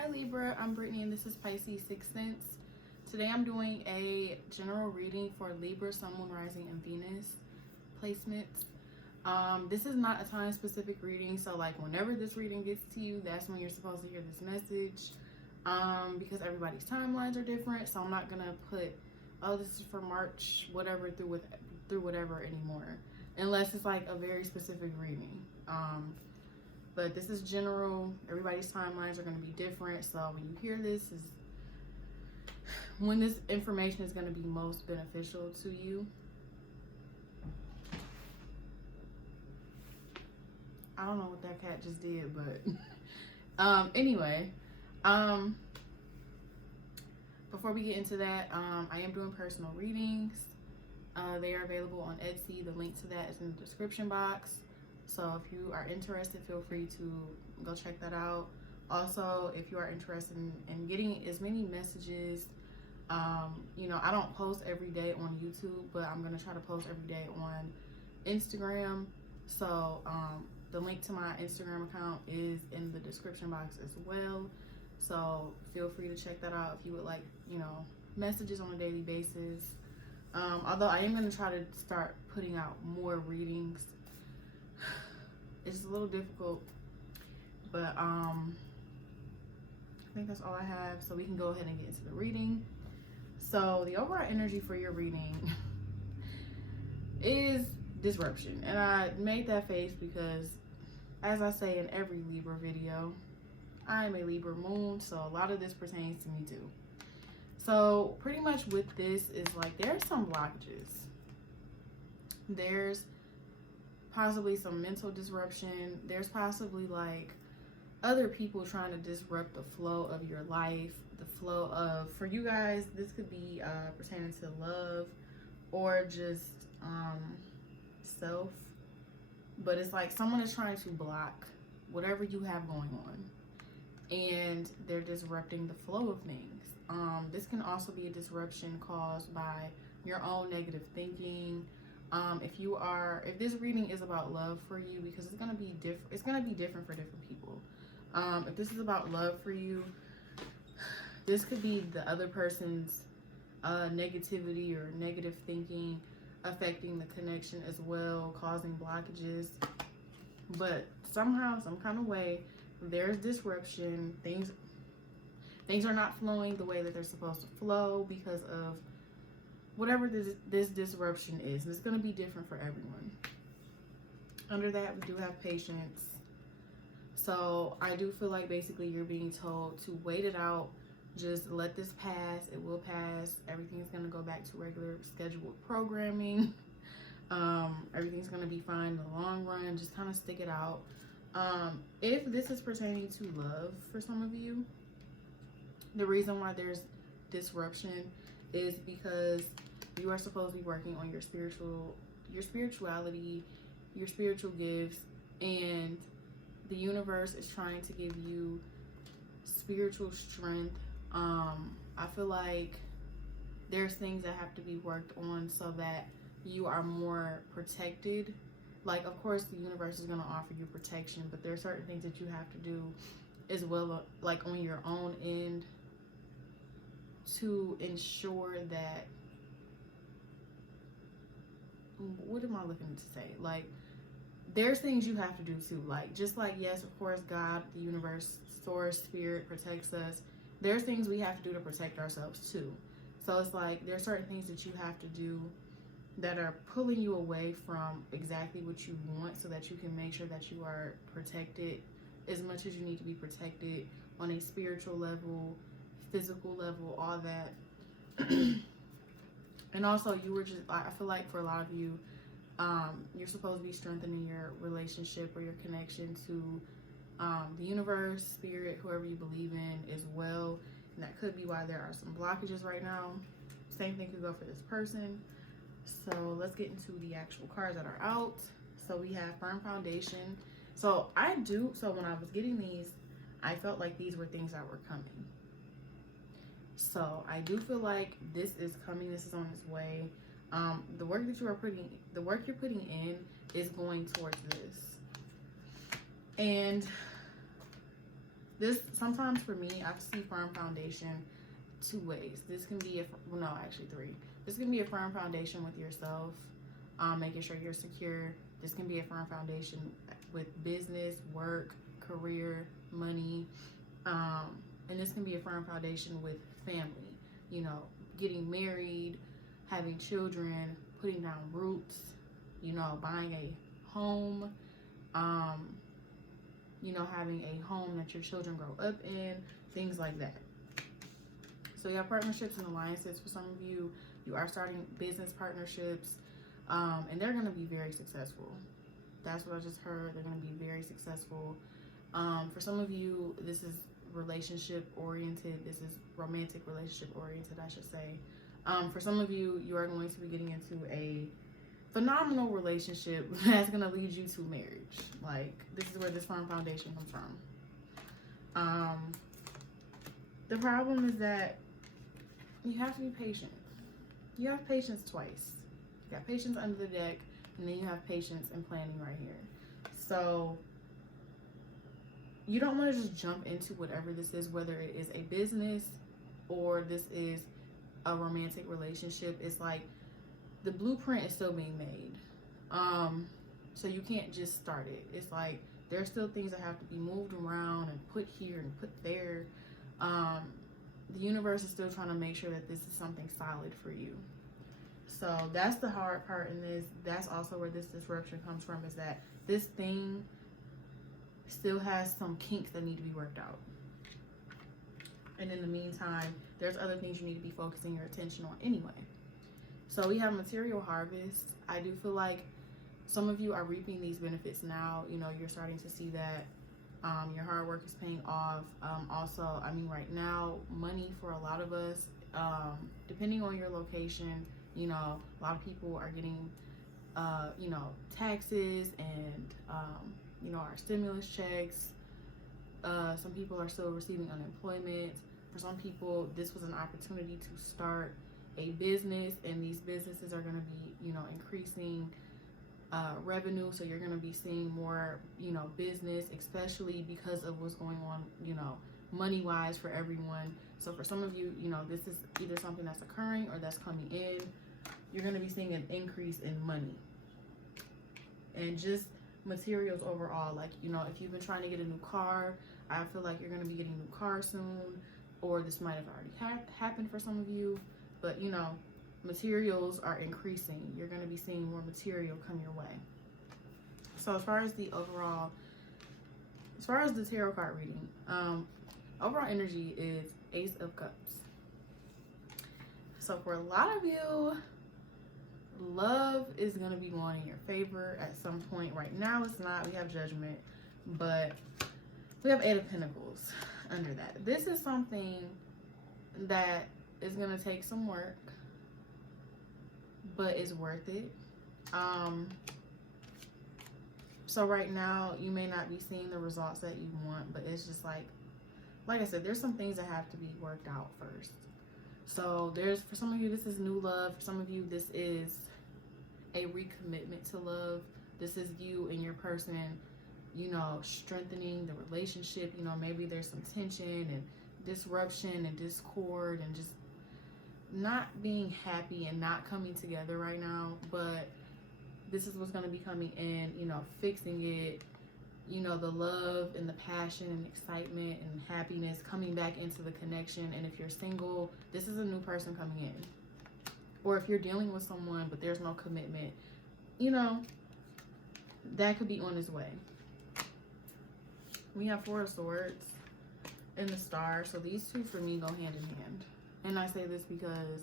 Hi Libra, I'm Brittany and this is Pisces Sixth Sense. Today I'm doing a general reading for Libra, Sun, Moon, Rising, and Venus placements. This is not a time specific reading, so like whenever this reading gets to you, that's when you're supposed to hear this message. Because everybody's timelines are different, so I'm not gonna put, oh, this is for March, whatever, through whatever anymore, unless it's like a very specific reading. But this is general. Everybody's timelines are going to be different. So when you hear this is when this information is going to be most beneficial to you. I don't know what that cat just did, but anyway, before we get into that, I am doing personal readings. They are available on Etsy. The link to that is in the description box. So if you are interested, feel free to go check that out. Also, if you are interested in getting as many messages, you know, I don't post every day on YouTube, but I'm going to try to post every day on Instagram. So the link to my Instagram account is in the description box as well. So feel free to check that out if you would like, you know, messages on a daily basis. Although I am going to try to start putting out more readings. It's a little difficult, but I think that's all I have, so we can go ahead and get into the reading. So the overall energy for your reading is disruption, and I made that face because, as I say in every Libra video, I am a Libra moon, so a lot of this pertains to me too. So pretty much with this is like there's some blockages. There's possibly some mental disruption. There's possibly like other people trying to disrupt the flow of your life, the flow of, for you guys, this could be pertaining to love or just self, but it's like someone is trying to block whatever you have going on and they're disrupting the flow of things. This can also be a disruption caused by your own negative thinking. If this reading is about love for you, because it's gonna be different for different people. If this is about love for you, this could be the other person's negativity or negative thinking affecting the connection as well, causing blockages. But somehow, some kind of way, there's disruption. Things are not flowing the way that they're supposed to flow because of whatever this disruption is. And it's going to be different for everyone. Under that, we do have patience. So I do feel like basically you're being told to wait it out. Just let this pass. It will pass. Everything's going to go back to regular scheduled programming. Everything's going to be fine in the long run. Just kind of stick it out. If this is pertaining to love for some of you, the reason why there's disruption is because you are supposed to be working on your spirituality, your spiritual gifts, and the universe is trying to give you spiritual strength. I feel like there's things that have to be worked on so that you are more protected. Like, of course, the universe is going to offer you protection, but there are certain things that you have to do as well, like on your own end, to ensure that, what am I looking to say? Like, there's things you have to do too. Like, just like, yes, of course, God, the universe, source, spirit protects us. There's things we have to do to protect ourselves too. So it's like, there's certain things that you have to do that are pulling you away from exactly what you want so that you can make sure that you are protected as much as you need to be protected on a spiritual level, physical level, all that. And also, you were just, I feel like for a lot of you, you're supposed to be strengthening your relationship or your connection to the universe, spirit, whoever you believe in as well. And that could be why there are some blockages right now. Same thing could go for this person. So let's get into the actual cards that are out. So we have firm foundation. So when I was getting these, I felt like these were things that were coming. So I do feel like this is coming. This is on its way. The work you're putting in is going towards this. And This, sometimes for me, I see firm foundation two ways. This can be well, no, actually three. This can be a firm foundation with yourself, making sure you're secure. This can be a firm foundation with business, work, career, money, and this can be a firm foundation with family. You know, getting married, having children, putting down roots. You know, buying a home. You know, having a home that your children grow up in, things like that. So you have partnerships and alliances. For some of you, you are starting business partnerships, and they're going to be very successful. That's what I just heard. They're going to be very successful. For some of you, this is relationship oriented. This is romantic relationship oriented, I should say. For some of you, you are going to be getting into a phenomenal relationship that's going to lead you to marriage. Like, this is where this firm foundation comes from. The problem is that you have to be patient. You have patience twice. You got patience under the deck, and then you have patience and planning right here. So you don't want to just jump into whatever this is, whether it is a business or this is a romantic relationship. It's like the blueprint is still being made. So you can't just start it. It's like there's still things that have to be moved around and put here and put there. The universe is still trying to make sure that this is something solid for you. So that's the hard part in this. That's also where this disruption comes from, is that this thing still has some kinks that need to be worked out. And in the meantime, there's other things you need to be focusing your attention on anyway. So we have material harvest. I do feel like some of you are reaping these benefits now. You know, you're starting to see that your hard work is paying off. Also, I mean, right now, money for a lot of us, depending on your location, you know, a lot of people are getting, you know, taxes and, you know, our stimulus checks. Some people are still receiving unemployment. For some people, this was an opportunity to start a business, and these businesses are going to be, you know, increasing revenue. So you're going to be seeing more, you know, business, especially because of what's going on, you know, money wise for everyone. So for some of you, you know, this is either something that's occurring or that's coming in. You're going to be seeing an increase in money and just materials overall. Like, you know, if you've been trying to get a new car, I feel like you're going to be getting a new car soon, or this might have already happened for some of you. But, you know, materials are increasing. You're going to be seeing more material come your way. So as far as the overall, as far as the tarot card reading, overall energy is Ace of Cups. So for a lot of you, love is going to be going in your favor at some point. Right now it's not. We have Judgment, but we have Eight of Pentacles under that. This is something that is going to take some work, but it's worth it. So right now you may not be seeing the results that you want, but it's just like I said, there's some things that have to be worked out first. So there's, for some of you, this is new love. For some of you, this is a recommitment to love. This is you and your person, you know, strengthening the relationship. You know, maybe there's some tension and disruption and discord and just not being happy and not coming together right now. But this is what's going to be coming in, you know, fixing it. You know, the love and the passion and excitement and happiness coming back into the connection. And if you're single, this is a new person coming in. Or if you're dealing with someone but there's no commitment, you know, that could be on its way. We have Four of Swords and the Star. So these two for me go hand in hand. And I say this because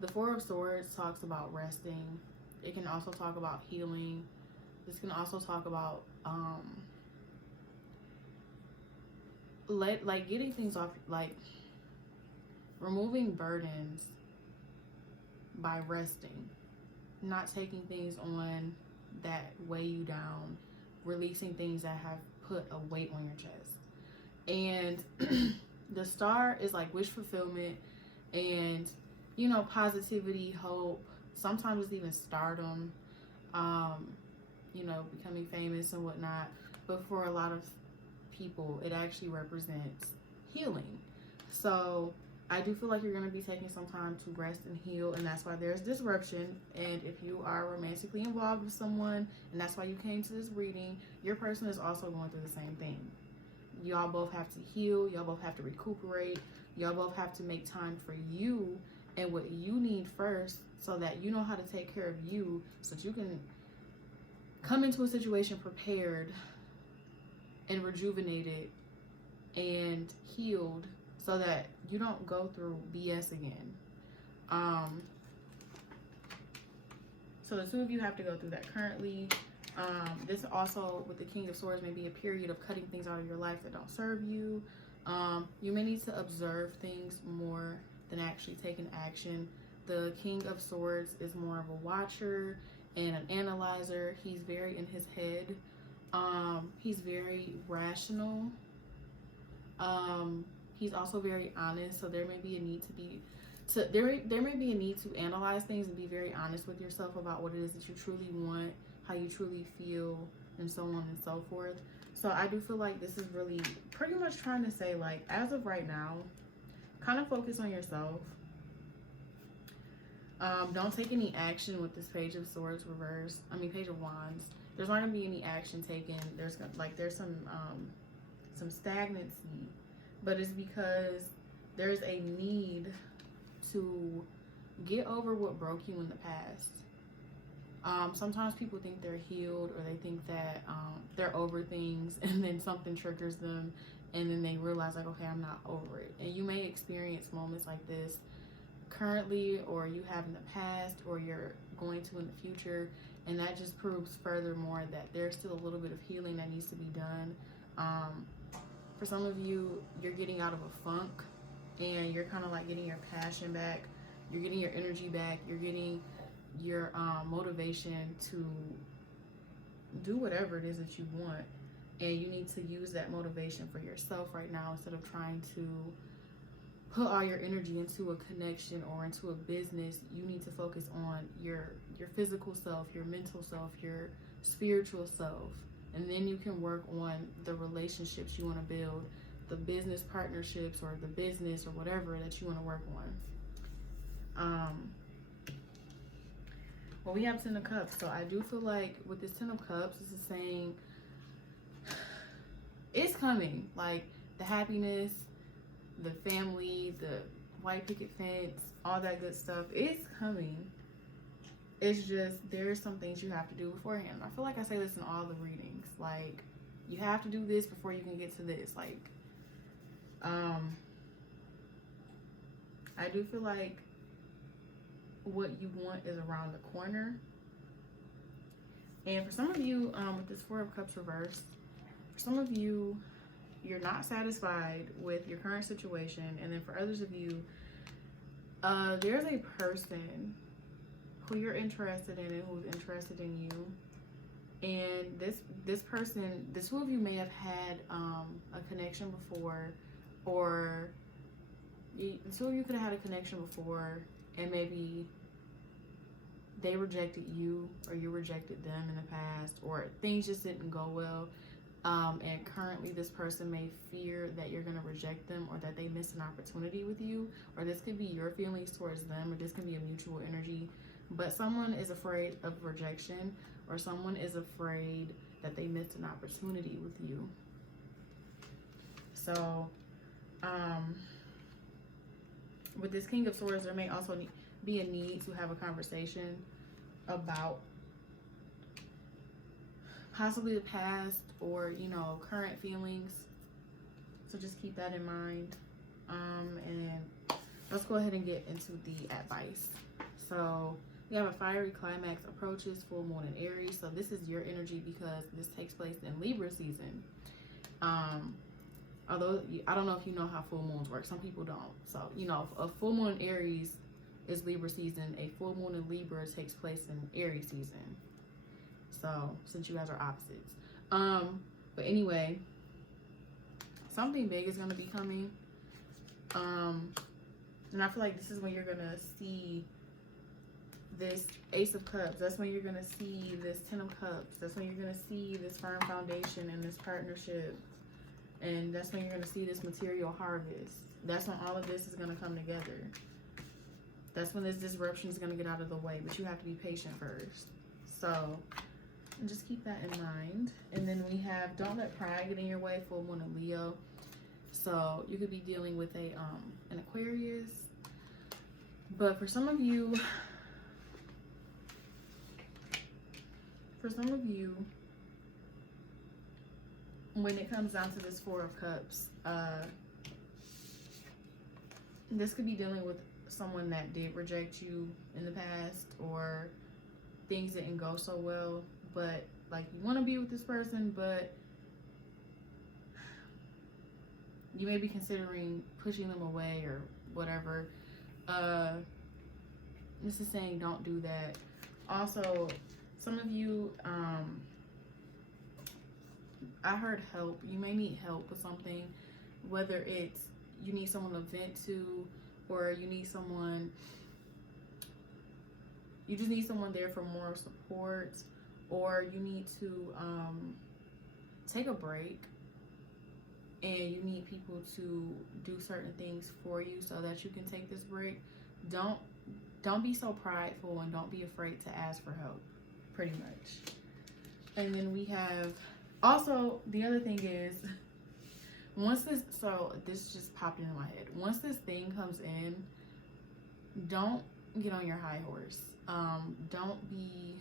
the Four of Swords talks about resting. It can also talk about healing. This can also talk about like getting things off, like removing burdens by resting, not taking things on that weigh you down, releasing things that have put a weight on your chest. And the Star is like wish fulfillment and, you know, positivity, hope. Sometimes it's even stardom, you know, becoming famous and whatnot. But for a lot of people, it actually represents healing. So I do feel like you're going to be taking some time to rest and heal, and that's why there's disruption. And if you are romantically involved with someone, and that's why you came to this reading, your person is also going through the same thing. Y'all both have to heal, y'all both have to recuperate, y'all both have to make time for you and what you need first, so that you know how to take care of you, so that you can come into a situation prepared and rejuvenated and healed, so that you don't go through BS again. So the two of you have to go through that currently. This also, with the King of Swords, may be a period of cutting things out of your life that don't serve you. You may need to observe things more than actually taking action. The King of Swords is more of a watcher and an analyzer. He's very in his head. He's very rational. He's also very honest, so there may be a need there may be a need to analyze things and be very honest with yourself about what it is that you truly want, how you truly feel, and so on and so forth. So I do feel like this is really pretty much trying to say, like, as of right now, kind of focus on yourself. Don't take any action with this Page of Swords reverse. Page of Wands. There's not gonna be any action taken. There's some stagnancy, but it's because there's a need to get over what broke you in the past. Sometimes people think they're healed, or they think that they're over things, and then something triggers them, and then they realize, like, okay, I'm not over it. And you may experience moments like this currently, or you have in the past, or you're going to in the future, and that just proves furthermore that there's still a little bit of healing that needs to be done. For some of you, you're getting out of a funk, and you're kind of like getting your passion back, you're getting your energy back, you're getting your motivation to do whatever it is that you want, and you need to use that motivation for yourself right now, instead of trying to put all your energy into a connection or into a business. You need to focus on your physical self, your mental self, your spiritual self, and then you can work on the relationships you want to build, the business partnerships, or the business, or whatever that you want to work on. Well, we have 10 of Cups, so I do feel like with this 10 of Cups, this is saying it's coming. Like, the happiness, the family, the white picket fence, all that good stuff, it's coming. It's just, there's some things you have to do beforehand. I feel like I say this in all the readings. Like, you have to do this before you can get to this. Like, I do feel like what you want is around the corner. And for some of you, with this Four of Cups reversed, for some of you, you're not satisfied with your current situation. And then for others of you, there's a person who you're interested in and who's interested in you. And this person, the two of you may have had a connection before, or the two of you could have had a connection before, and maybe they rejected you, or you rejected them in the past, or things just didn't go well. And currently this person may fear that you're going to reject them, or that they missed an opportunity with you, or this could be your feelings towards them, or this can be a mutual energy. But someone is afraid of rejection, or someone is afraid that they missed an opportunity with you. So with this King of Swords, there may also be a need to have a conversation about possibly the past, or, you know, current feelings. So just keep that in mind. And let's go ahead and get into the advice. So we have a fiery climax approaches, full moon in Aries. So this is your energy, because this takes place in Libra season. Although I don't know if you know how full moons work. Some people don't. So, you know, a full moon in Aries is Libra season. A full moon in Libra takes place in Aries season. So since you guys are opposites. But anyway, something big is going to be coming. And I feel like this is when you're going to see this Ace of Cups. That's when you're going to see this 10 of Cups. That's when you're going to see this firm foundation and this partnership. And that's when you're going to see this material harvest. That's when all of this is going to come together. That's when this disruption is going to get out of the way. But you have to be patient first. So just keep that in mind. And then we have don't let pride get in your way, full moon of Leo. So you could be dealing with an Aquarius. But for some of you, when it comes down to this Four of Cups, this could be dealing with someone that did reject you in the past, or things didn't go so well, but like you want to be with this person, but you may be considering pushing them away or whatever. This is saying don't do that. Also, some of you, I heard help. You may need help with something, whether it's you need someone to vent to, or you need someone, you just need someone there for moral support, or you need to take a break, and you need people to do certain things for you so that you can take this break. Don't be so prideful, and don't be afraid to ask for help, pretty much. And then we have, also, the other thing is, once this, so this just popped into my head. Once this thing comes in, don't get on your high horse. Don't be,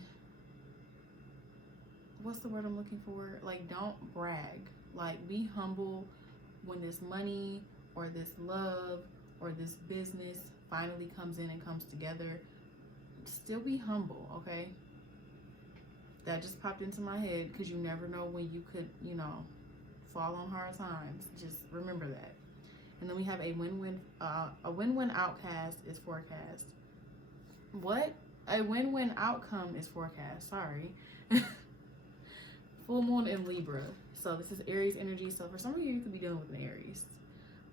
what's the word I'm looking for? Like, don't brag. Like, be humble when this money or this love or this business finally comes in and comes together. Still be humble, okay? That just popped into my head because you never know when you could, you know, fall on hard times. Just remember that. And then we have a win-win outcast is forecast. What? A win-win outcome is forecast. Sorry. Full moon in Libra. So this is Aries energy. So for some of you, you could be dealing with an Aries.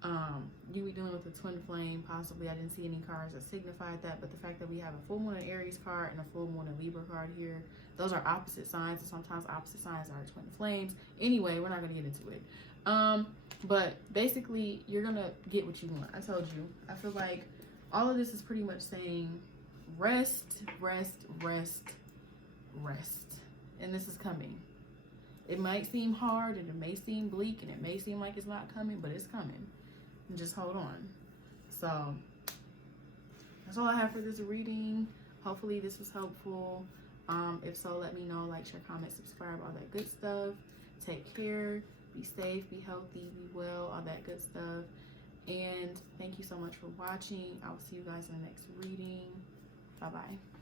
You could be dealing with a twin flame, possibly. I didn't see any cards that signified that, but the fact that we have a full moon in Aries card and a full moon in Libra card here, those are opposite signs, and sometimes opposite signs are twin flames. Anyway, we're not going to get into it. But basically, you're going to get what you want. I told you. I feel like all of this is pretty much saying rest, rest, rest, rest. And this is coming. It might seem hard, and it may seem bleak, and it may seem like it's not coming, but it's coming. And just hold on. So that's all I have for this reading. Hopefully this was helpful. If so, let me know. Like, share, comment, subscribe, all that good stuff. Take care. Be safe, be healthy, be well, all that good stuff. And thank you so much for watching. I will see you guys in the next reading. Bye-bye.